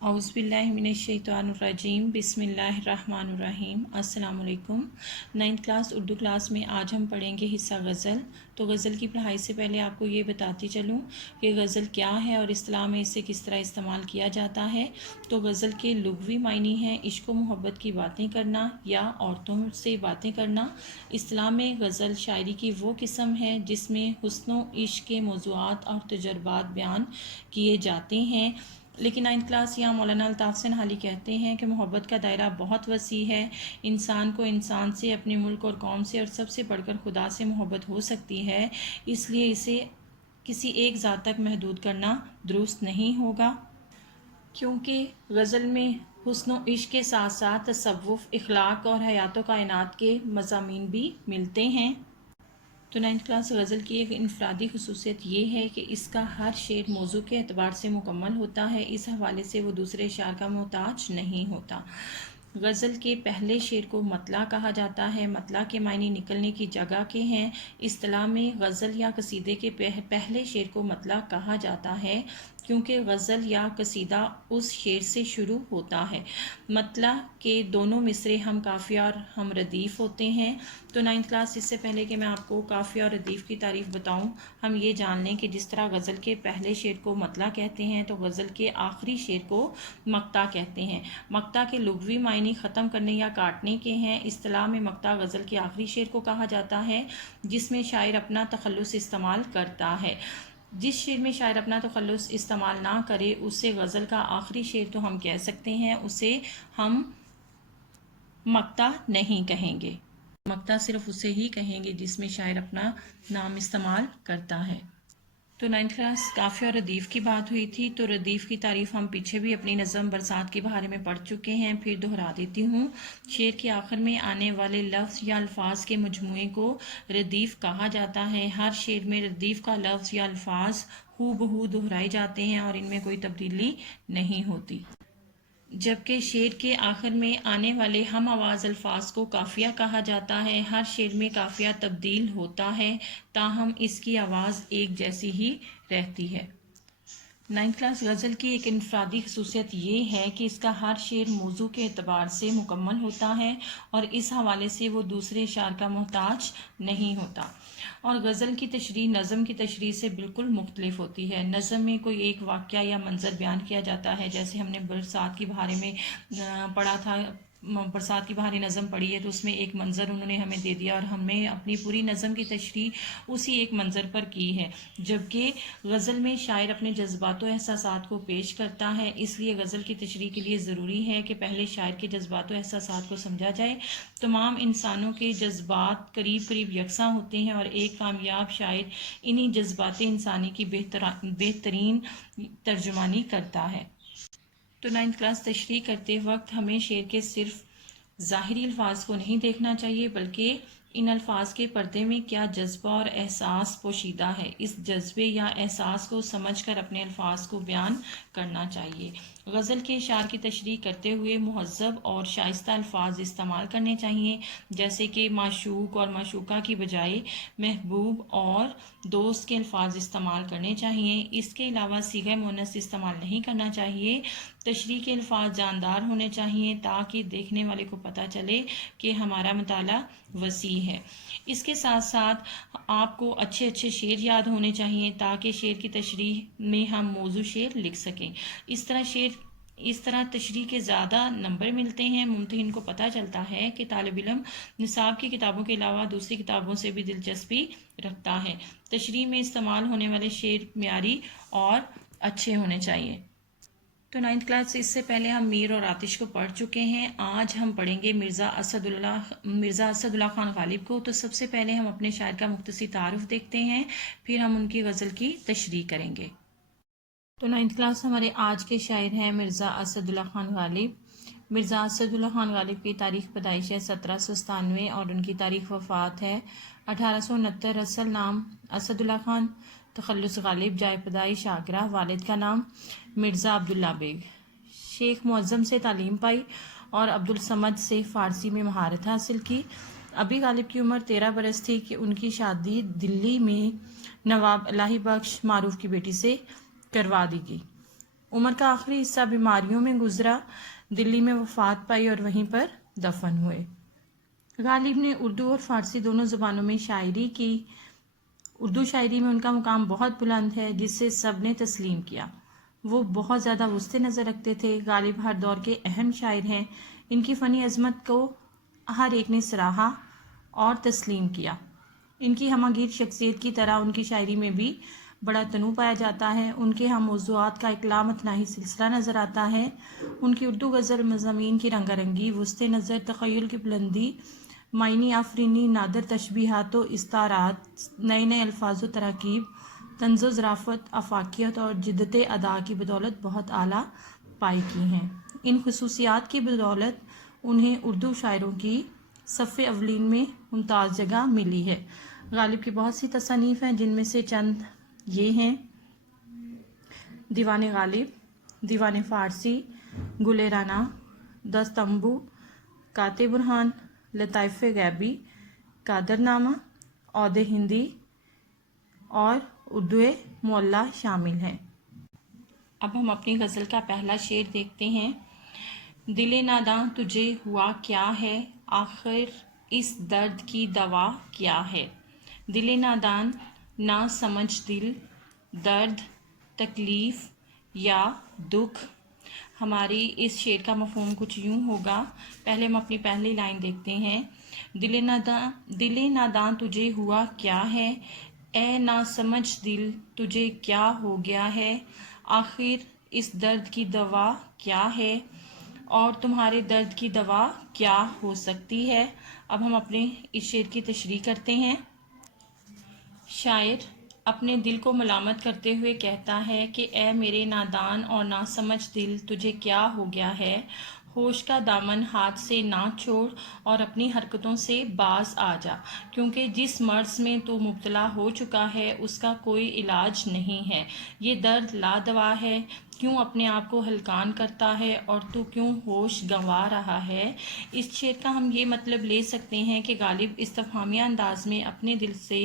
औज़ुबिल्लाहिमिनश्शैतानिर्रजीम बिस्मिल्लाहिर्रहमानिर्रहीम। अस्सलाम वालेकुम। 9th क्लास उर्दू क्लास में आज हम पढ़ेंगे हिस्सा गज़ल। तो गज़ल की पढ़ाई से पहले आपको ये बताती चलूँ कि गज़ल क्या है और इस्तिलाह में इसे किस तरह इस्तेमाल किया जाता है। तो गज़ल के लुग़वी मायने हैं इश्क व मोहब्बत की बातें करना या औरतों से बातें करना। इस्तिलाह में गज़ल शायरी की वो किस्म है जिसमें हुस्न व इश्क के मौज़ूआत और तजुर्बात बयान किए जाते हैं। लेकिन 9th क्लास या मौलाना अल्ताफ़ सिंहाली कहते हैं कि मोहब्बत का दायरा बहुत वसी है। इंसान को इंसान से, अपने मुल्क और कौम से और सबसे बढ़कर खुदा से मोहब्बत हो सकती है, इसलिए इसे किसी एक ज़ात तक महदूद करना दुरुस्त नहीं होगा, क्योंकि गज़ल में हुस्न व इश्क के साथ साथ तसव्वुफ़, इखलाक और हयात व कायनात के मज़ामीन भी मिलते हैं। तो 9th क्लास गज़ल की एक इनफरादी खसूसियत ये है कि इसका हर शेर मौजू के एतबार से मुकम्मल होता है। इस हवाले से वो दूसरे शार का मोहताज नहीं होता। गज़ल के पहले शेर को मतला कहा जाता है। मतला के मायने निकलने की जगह के हैं। इस्तिलाह में गज़ल या कसीदे के पहले शेर को मतला कहा जाता है, क्योंकि गज़ल या कसीदा उस शेर से शुरू होता है। मतला के दोनों मिसरे हम काफ़िया और हम रदीफ़ होते हैं। तो 9th क्लास, इससे पहले कि मैं आपको काफ़िया और रदीफ़ की तारीफ़ बताऊं, हम ये जान लें कि जिस तरह गज़ल के पहले शेर को मतला कहते हैं तो गज़ल के आखिरी शेर को मक्ता कहते हैं। मक्ता के लुग़वी मायने ख़त्म करने या काटने के हैं। इस्तिलाह में मक्ता गज़ल के आखिरी शेर को कहा जाता है जिसमें शायर अपना तखल्लुस इस्तेमाल करता है। जिस शेर में शायर अपना तखल्लुस इस्तेमाल ना करे उसे गज़ल का आखिरी शेर तो हम कह सकते हैं, उसे हम मक्ता नहीं कहेंगे। मक्ता सिर्फ उसे ही कहेंगे जिसमें शायर अपना नाम इस्तेमाल करता है। तो 9th क्लास काफ़िया और रदीफ़ की बात हुई थी, तो रदीफ़ की तारीफ़ हम पीछे भी अपनी नज़म बरसात के बारे में पढ़ चुके हैं, फिर दोहरा देती हूँ। शेर के आखिर में आने वाले लफ्ज़ या अल्फाज के मजमूए को रदीफ़ कहा जाता है। हर शेर में रदीफ़ का लफ्ज़ या अल्फाज हू बहू दोहराए जाते हैं और इनमें कोई तब्दीली नहीं होती, जबकि शेर के आखिर में आने वाले हम आवाज़ अल्फाज को काफ़िया कहा जाता है। हर शेर में काफ़िया तब्दील होता है, ताहम इसकी आवाज़ एक जैसी ही रहती है। 9th क्लास गज़ल की एक इनफरादी खसूसियत ये है कि इसका हर शेर मौजू के एतबार से मुकम्मल होता है और इस हवाले से वो दूसरे शार का मोहताज नहीं होता। और गज़ल की तशरीह नज़म की तशरीह से बिल्कुल मुख्तलिफ होती है। नज़म में कोई एक वाक़या या मंज़र बयान किया जाता है, जैसे हमने बरसात के बारे में पढ़ा था, बरसात की बहारी नज़म पढ़ी है, तो उसमें एक मंज़र उन्होंने हमें दे दिया और हमने अपनी पूरी नज़म की तशरीह उसी एक मंज़र पर की है। जबकि गज़ल में शायर अपने जज्बात व एहसासात को पेश करता है, इसलिए गज़ल की तशरीह के लिए ज़रूरी है कि पहले शायर के जज्बात व एहसासात को समझा जाए। तमाम इंसानों के जज्बात करीब करीब यकसा होते हैं और एक कामयाब शायर इन्हीं जज्बात इंसानी की बेहतरीन तर्जुमानी करता है। तो 9th क्लास तशरीह करते वक्त हमें शेर के सिर्फ ज़ाहिरी अल्फाज को नहीं देखना चाहिए, बल्कि इन अल्फाज के पर्दे में क्या जज्बा और एहसास पोशीदा है, इस जज्बे या एहसास को समझकर अपने अल्फाज को बयान करना चाहिए। गज़ल के इशार की तशरीह करते हुए मुहज़्ज़ब और शाइस्ता अल्फाज इस्तेमाल करने चाहिए, जैसे कि माशूक और माशूका की बजाय महबूब और दोस्त के अल्फाज इस्तेमाल करने चाहिए। इसके अलावा सीग़ा मुअन्नस इस्तेमाल नहीं करना चाहिए। तशरीह के अल्फाज जानदार होने चाहिए ताकि देखने वाले को पता चले कि हमारा मुताला वसी है। इसके साथ साथ आपको अच्छे अच्छे शेर याद होने चाहिए ताकि शेर की तशरीह में हम मौजू शेर लिख सकें। इस तरह तशरीह के ज़्यादा नंबर मिलते हैं। मुम्तहिन को पता चलता है कि तालिब इल्म निसाब की किताबों के अलावा दूसरी किताबों से भी दिलचस्पी रखता है। तशरीह में इस्तेमाल होने वाले शेर मियारी और अच्छे होने चाहिए। तो 9th क्लास से इससे पहले हम मीर और आतिश को पढ़ चुके हैं। आज हम पढ़ेंगे मिर्ज़ा असदुल्ला खान गालिब को। तो सबसे पहले हम अपने शायर का मुख्तसर तारुफ देखते हैं, फिर हम उनकी गज़ल की तशरीह करेंगे। तो 9th क्लास हमारे आज के शायर हैं मिर्ज़ा असदुल्ला खान गालिब। मिर्ज़ा असदुल्ला खान गालिब की तारीख़ पैदाइश है 1797 और उनकी तारीख़ वफ़ात है 1869। असल नाम असदुल्ला खान, तखल्लुस गालिब, जाए पैदाइश आगरा, वालिद का नाम मिर्ज़ा अब्दुल्ला बेग। शेख मुअज़्ज़म से तालीम पाई और अब्दुल समद से फ़ारसी में महारत हासिल की। अभी गालिब की उम्र 13 बरस थी कि उनकी शादी दिल्ली में नवाब इलाही बख्श मारूफ की बेटी से करवा दी गई। عمر کا آخری حصہ بیماریوں میں گزرا، دلی میں وفات پائی اور وہیں پر دفن ہوئے۔ غالب نے اردو اور فارسی دونوں زبانوں میں شاعری کی۔ اردو شاعری میں ان کا مقام بہت بلند ہے، جس سے سب نے تسلیم کیا۔ وہ بہت زیادہ وسط نظر رکھتے تھے۔ غالب ہر دور کے اہم شاعر ہیں۔ ان کی فنی عظمت کو ہر ایک نے سراہا اور تسلیم کیا۔ ان کی ہمہ گیر شخصیت کی طرح ان کی شاعری میں بھی بڑا تنوع پایا جاتا ہے۔ ان کے ہم موضوعات کا ایک لامتناہی سلسلہ نظر آتا ہے۔ ان کی اردو غزل مضامین کی رنگا رنگی، وسط نظر، تخیل کی بلندی، معنی آفرینی، نادر تشبیہات و استعارات، نئے نئے الفاظ و تراکیب، طنز و ظرافت، آفاقیت اور جدت ادا کی بدولت بہت اعلیٰ پائی کی ہیں۔ ان خصوصیات کی بدولت انہیں اردو شاعروں کی صف اولین میں ممتاز جگہ ملی ہے۔ غالب کی بہت سی تصانیف ہیں، جن میں سے چند یہ ہیں: دیوان غالب، دیوان فارسی، گل رانا، دستمبو، کات برہان، لطائف غیبی، قادر نامہ، عود ہندی اور اردو معلی شامل ہیں۔ اب ہم اپنی غزل کا پہلا شعر دیکھتے ہیں۔ دل ناداں تجھے ہوا کیا ہے، آخر اس درد کی دوا کیا ہے۔ دل ناداں نہ سمجھ دل، درد، تکلیف یا دکھ۔ ہماری اس شعر کا مفہوم کچھ یوں ہوگا۔ پہلے ہم اپنی پہلی لائن دیکھتے ہیں۔ دل ناداں تجھے ہوا کیا ہے، اے نا سمجھ دل تجھے کیا ہو گیا ہے، آخر اس درد کی دوا کیا ہے، اور تمہارے درد کی دوا کیا ہو سکتی ہے۔ اب ہم اپنے اس شعر کی تشریح کرتے ہیں۔ شاعر اپنے دل کو ملامت کرتے ہوئے کہتا ہے کہ اے میرے نادان اور نا سمجھ دل، تجھے کیا ہو گیا ہے، ہوش کا دامن ہاتھ سے نہ چھوڑ اور اپنی حرکتوں سے باز آ جا، کیونکہ جس مرض میں تو مبتلا ہو چکا ہے اس کا کوئی علاج نہیں ہے، یہ درد لا دوا ہے، کیوں اپنے آپ کو ہلکان کرتا ہے اور تو کیوں ہوش گنوا رہا ہے۔ اس شعر کا ہم یہ مطلب لے سکتے ہیں کہ غالب استفہامیہ انداز میں اپنے دل سے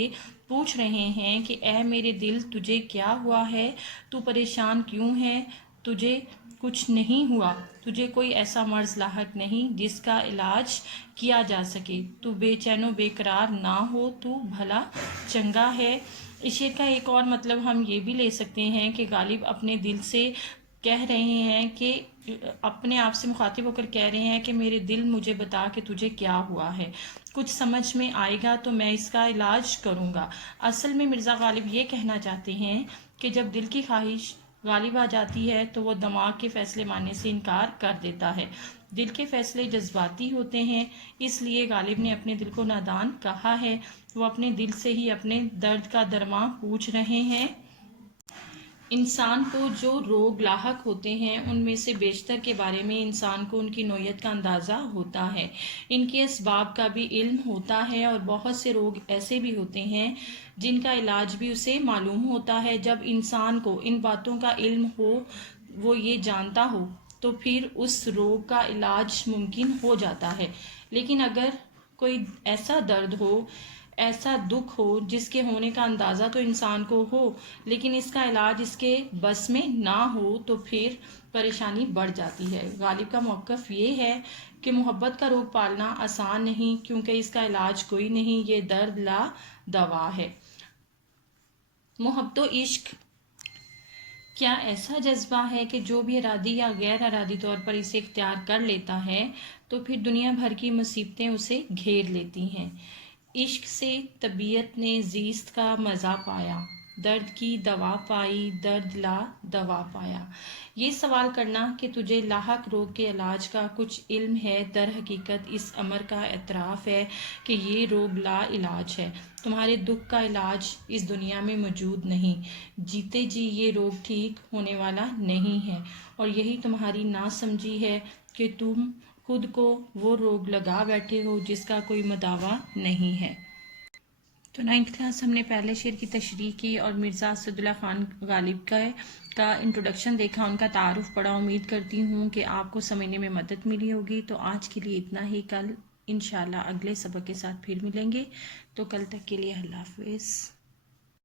پوچھ رہے ہیں کہ اے میرے دل تجھے کیا ہوا ہے، تو پریشان کیوں ہے، تجھے کچھ نہیں ہوا، تجھے کوئی ایسا مرض لاحق نہیں جس کا علاج کیا جا سکے، تو بے چین و بے قرار نہ ہو، تو بھلا چنگا ہے۔ اس شعر کا ایک اور مطلب ہم یہ بھی لے سکتے ہیں کہ غالب اپنے دل سے کہہ رہے ہیں کہ اپنے آپ سے مخاطب ہو کر کہہ رہے ہیں کہ میرے دل مجھے بتا کہ تجھے کیا ہوا ہے، کچھ سمجھ میں آئے گا تو میں اس کا علاج کروں گا۔ اصل میں مرزا غالب یہ کہنا چاہتے ہیں کہ جب دل کی خواہش غالب آ جاتی ہے تو وہ دماغ کے فیصلے ماننے سے انکار کر دیتا ہے۔ دل کے فیصلے جذباتی ہوتے ہیں، اس لیے غالب نے اپنے دل کو نادان کہا ہے۔ وہ اپنے دل سے ہی اپنے درد کا درمان پوچھ رہے ہیں۔ انسان کو جو روگ لاحق ہوتے ہیں ان میں سے بیشتر کے بارے میں انسان کو ان کی نوعیت کا اندازہ ہوتا ہے، ان کے اسباب کا بھی علم ہوتا ہے، اور بہت سے روگ ایسے بھی ہوتے ہیں جن کا علاج بھی اسے معلوم ہوتا ہے۔ جب انسان کو ان باتوں کا علم ہو، وہ یہ جانتا ہو، تو پھر اس روگ کا علاج ممکن ہو جاتا ہے۔ لیکن اگر کوئی ایسا درد ہو، ایسا دکھ ہو جس کے ہونے کا اندازہ تو انسان کو ہو لیکن اس کا علاج اس کے بس میں نہ ہو، تو پھر پریشانی بڑھ جاتی ہے۔ غالب کا موقف یہ ہے کہ محبت کا روگ پالنا آسان نہیں، کیونکہ اس کا علاج کوئی نہیں، یہ درد لا دوا ہے۔ محبت و عشق کیا ایسا جذبہ ہے کہ جو بھی ارادی یا غیر ارادی طور پر اسے اختیار کر لیتا ہے تو پھر دنیا بھر کی مصیبتیں اسے گھیر لیتی ہیں۔ عشق سے طبیعت نے زیست کا مزہ پایا، درد کی دوا پائی، درد لا دوا پایا۔ یہ سوال کرنا کہ تجھے لاحق روگ کے علاج کا کچھ علم ہے، در حقیقت اس امر کا اعتراف ہے کہ یہ روگ لا علاج ہے، تمہارے دکھ کا علاج اس دنیا میں موجود نہیں، جیتے جی یہ روگ ٹھیک ہونے والا نہیں ہے، اور یہی تمہاری ناسمجھی ہے کہ تم خود کو وہ روگ لگا بیٹھے ہو جس کا کوئی مداوا نہیں ہے۔ تو 9th کلاس ہم نے پہلے شعر کی تشریح کی اور مرزا اسداللہ خان غالب کا انٹروڈکشن دیکھا، ان کا تعارف پڑھا۔ امید کرتی ہوں کہ آپ کو سمجھنے میں مدد ملی ہوگی۔ تو آج کے لیے اتنا ہی، کل انشاءاللہ اگلے سبق کے ساتھ پھر ملیں گے۔ تو کل تک کے لیے اللہ حافظ۔